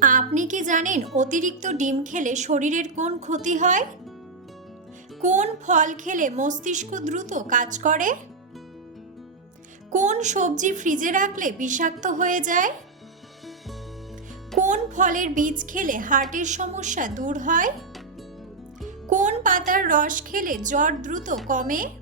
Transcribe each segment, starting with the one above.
আপনি কি জানেন অতিরিক্ত ডিম খেলে শরীরের কোন ক্ষতি হয়? কোন ফল খেলে মস্তিষ্ক দ্রুত কাজ করে? কোন সবজি ফ্রিজে রাখলে বিষাক্ত হয়ে যায়? কোন ফলের বীজ খেলে হার্টের সমস্যা দূর হয়? কোন পাতার রস খেলে জ্বর দ্রুত কমে?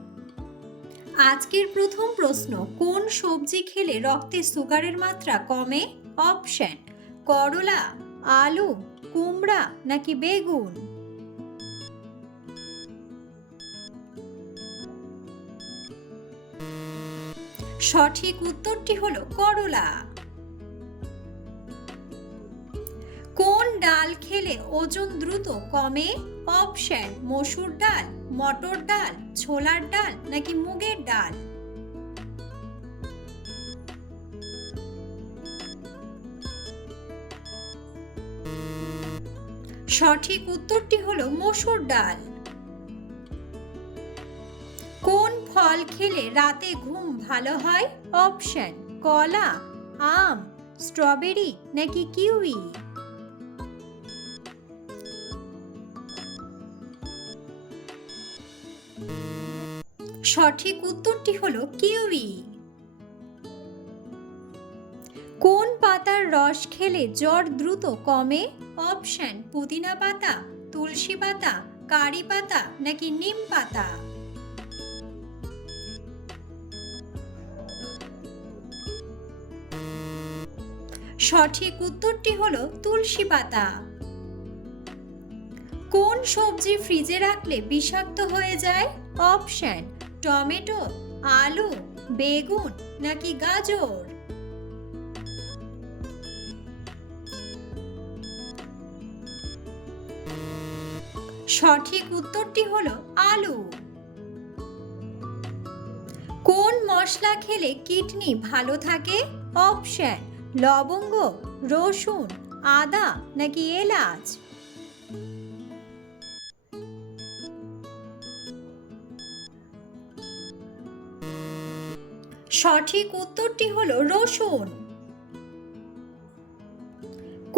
আজকের প্রথম প্রশ্ন, কোন সবজি খেলে রক্তে সুগারের মাত্রা কমে? অপশন, করলা, আলু, কুমড়া নাকি বেগুন? সঠিক উত্তরটি হলো করলা। খেলে ওজন দ্রুত কমে? অপশন, মসুর ডাল, মটর ডাল, ছোলার ডাল নাকি মুগের ডাল? সঠিক উত্তরটি হলো মসুর ডাল। কোন ফল খেলে রাতে ঘুম ভালো হয়? অপশন, কলা, আম, স্ট্রবেরি নাকি কিউই? সঠিক উত্তরটি হলো কিউই। কোন পাতার রস খেলে জ্বর দ্রুত কমে? অপশন, পুদিনা পাতা, তুলসী পাতা, কারি পাতা নাকি নিম পাতা? সঠিক উত্তরটি হলো তুলসী পাতা। কোন সবজি ফ্রিজে রাখলে বিষাক্ত হয়ে যায়? অপশন টমেটো, আলু, বেগুন নাকি গাজর? সঠিক উত্তরটি হলো আলু। কোন মশলা খেলে কিডনি ভালো থাকে? অপশন, লবঙ্গ, রসুন, আদা নাকি এলাচ? সঠিক উত্তরটি হলো রসুন।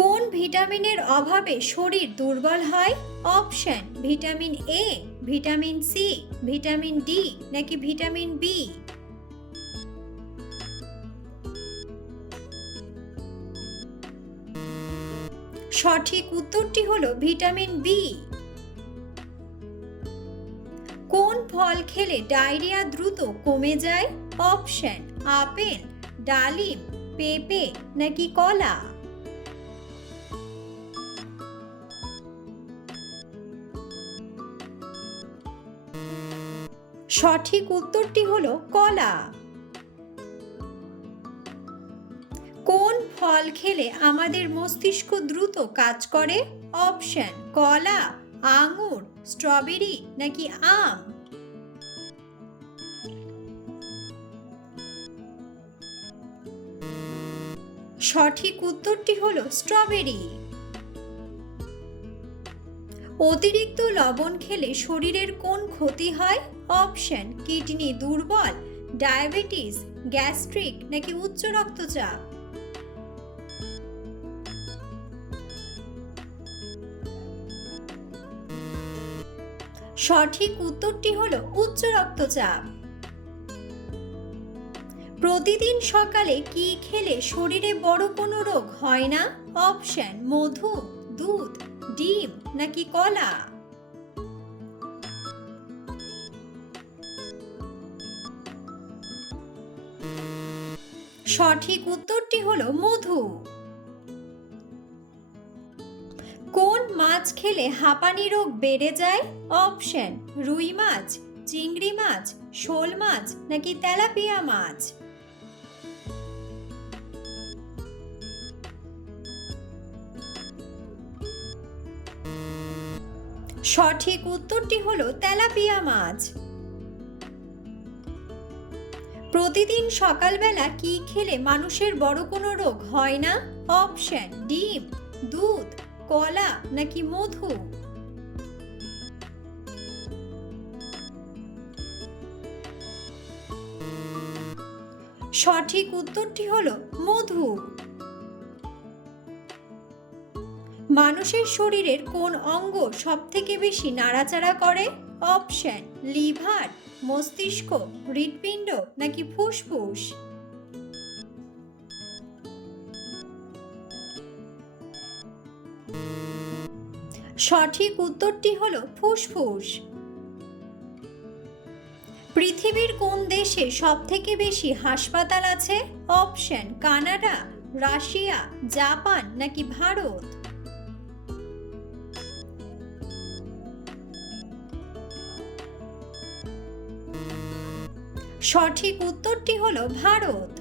কোন ভিটামিনের অভাবে শরীর দুর্বল হয়? Option, vitamin A vitamin C vitamin D নাকি ভিটামিন বি সঠিক উত্তরটি হলো ভিটামিন বি ফল খেলে ডায়রিয়া দ্রুত কমে যায়? অপশন, আপেল, ডালিম, পেঁপে নাকি কলা? সঠিক উত্তরটি হলো কলা। কোন ফল খেলে আমাদের মস্তিষ্ক দ্রুত কাজ করে? অপশন, কলা, আঙুর, স্ট্রবেরি নাকি আম? সঠিক উত্তরটি হল স্ট্রবেরি। অতিরিক্ত লবণ খেলে শরীরের কোন ক্ষতি হয়? অপশন, কিডনি দুর্বল, ডায়াবেটিস, গ্যাস্ট্রিক নাকি উচ্চ রক্তচাপ? সঠিক উত্তরটি হলো উচ্চ রক্তচাপ। প্রতিদিন সকালে কি খেলে শরীরে বড় কোনো রোগ হয় না? অপশন, মধু, দুধ, ডিম নাকি কলা? সঠিক উত্তরটি হলো মধু। কোন মাছ খেলে হাঁপানি রোগ বেড়ে যায়? অপশন, রুই মাছ, চিংড়ি মাছ, শোল মাছ নাকি তেলাপিয়া মাছ? সঠিক উত্তরটি হলো তেলাপিয়া মাছ। প্রতিদিন সকালবেলা কি খেলে মানুষের বড় কোনো রোগ হয় না? অপশন ডিম, দুধ, কলা নাকি মধু? সঠিক উত্তরটি হলো মধু। মানুষের শরীরের কোন অঙ্গ সবথেকে বেশি নাড়াচাড়া করে? অপশন, লিভার, মস্তিষ্ক, হৃৎপিণ্ড নাকি ফুসফুস? সঠিক উত্তরটি হলো ফুসফুস। পৃথিবীর কোন দেশে সবথেকে বেশি হাসপাতাল আছে? অপশন, কানাডা, রাশিয়া, জাপান নাকি ভারত? সঠিক উত্তরটি হলো ভারত।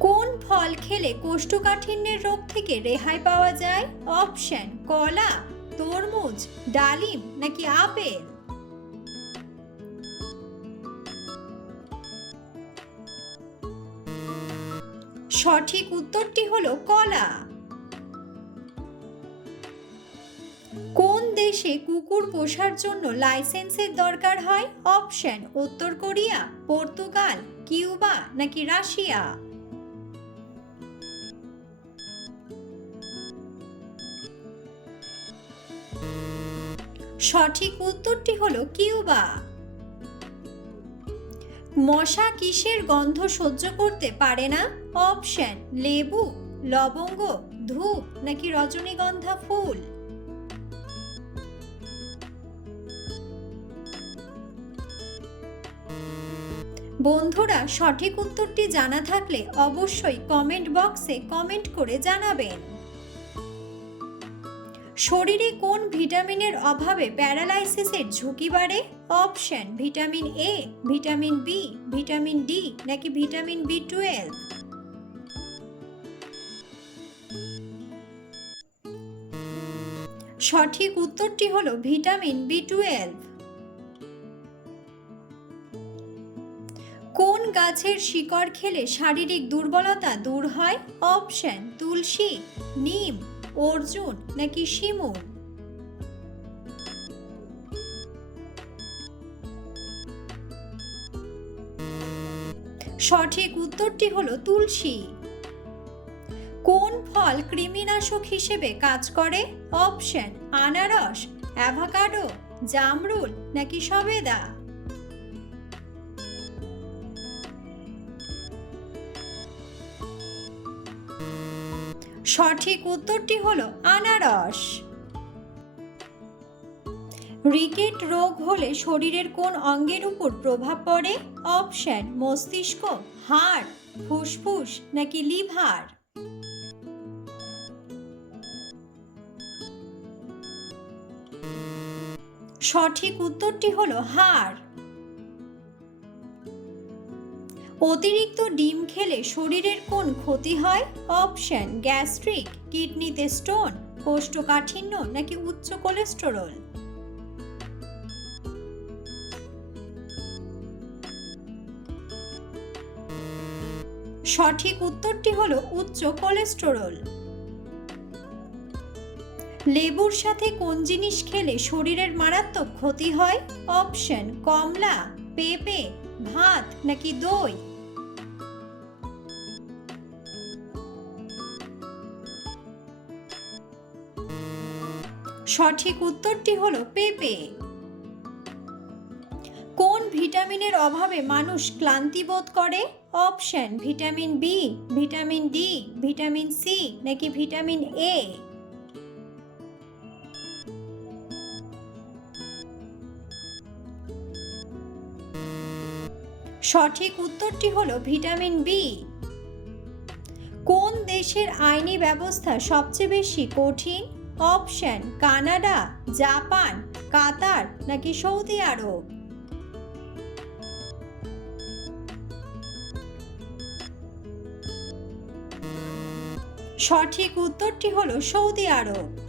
কোন ফল খেলে কোষ্ঠকাঠিন্যের রোগ থেকে রেহাই পাওয়া যায়? অপশন, কলা, তরমুজ, ডালিম নাকি আপেল? সঠিক উত্তরটি হলো কলা। দেশে কুকুর পোষার জন্য লাইসেন্সের দরকার হয় অপশন উত্তর কোরিয়া, পর্তুগাল, কিউবা নাকি রাশিয়া? সঠিক উত্তরটি হলো কিউবা। মশা কিসের গন্ধ সহ্য করতে পারে না? অপশন, লেবু, লবঙ্গ, ধূপ নাকি রজনীগন্ধা ফুল? বন্ধুরা সঠিক উত্তরটি জানা থাকলে অবশ্যই কমেন্ট বক্সে কমেন্ট করে জানাবেন। শরীরে কোন ভিটামিনের অভাবে প্যারালাইসিসের ঝুঁকি বাড়ে? Option vitamin A vitamin B vitamin D নাকি ভিটামিন বি টুয়েলভ সঠিক উত্তরটি হলো ভিটামিন বি টুয়েলভ গাছের শিকড় খেলে শারীরিক দুর্বলতা দূর হয়? অপশন, তুলসী, নিম, অর্জুন নাকি শিমুল সঠিক উত্তরটি হলো তুলসী। কোন ফল কৃমিনাশক হিসেবে কাজ করে? অপশন, আনারস, অ্যাভাকাডো, জামরুল নাকি সবেদা? সঠিক উত্তরটি হলো আনারস। রিকেট রোগ হলে শরীরের কোন অঙ্গের উপর প্রভাব পড়ে? অপশন, মস্তিষ্ক, হাড়, ফুসফুস নাকি লিভার? সঠিক উত্তরটি হলো হাড়। অতিরিক্ত ডিম খেলে শরীরের কোন ক্ষতি হয়? অপশন, গ্যাস্ট্রিক, কিডনিতে স্টোন, কোষ্ঠকাঠিন্য নাকি উচ্চ কোলেস্টেরল? সঠিক উত্তরটি হলো উচ্চ কোলেস্টেরল। লেবুর সাথে কোন জিনিস খেলে শরীরের মারাত্মক ক্ষতি হয়? অপশন, কমলা, পেঁপে, ভাত নাকি দই? সঠিক উত্তরটি হলো পেঁপে। কোন ভিটামিনের অভাবে মানুষ ক্লান্তি বোধ করে? Option, vitamin B, vitamin D, vitamin C, নাকি ভিটামিন এ? সঠিক উত্তরটি হলো ভিটামিন বি। কোন দেশের আইনি ব্যবস্থা সবচেয়ে বেশি কঠিন? অপশন কানাডা জাপান কাতার নাকি সৌদি আরব? সঠিক উত্তরটি হলো সৌদি আরব।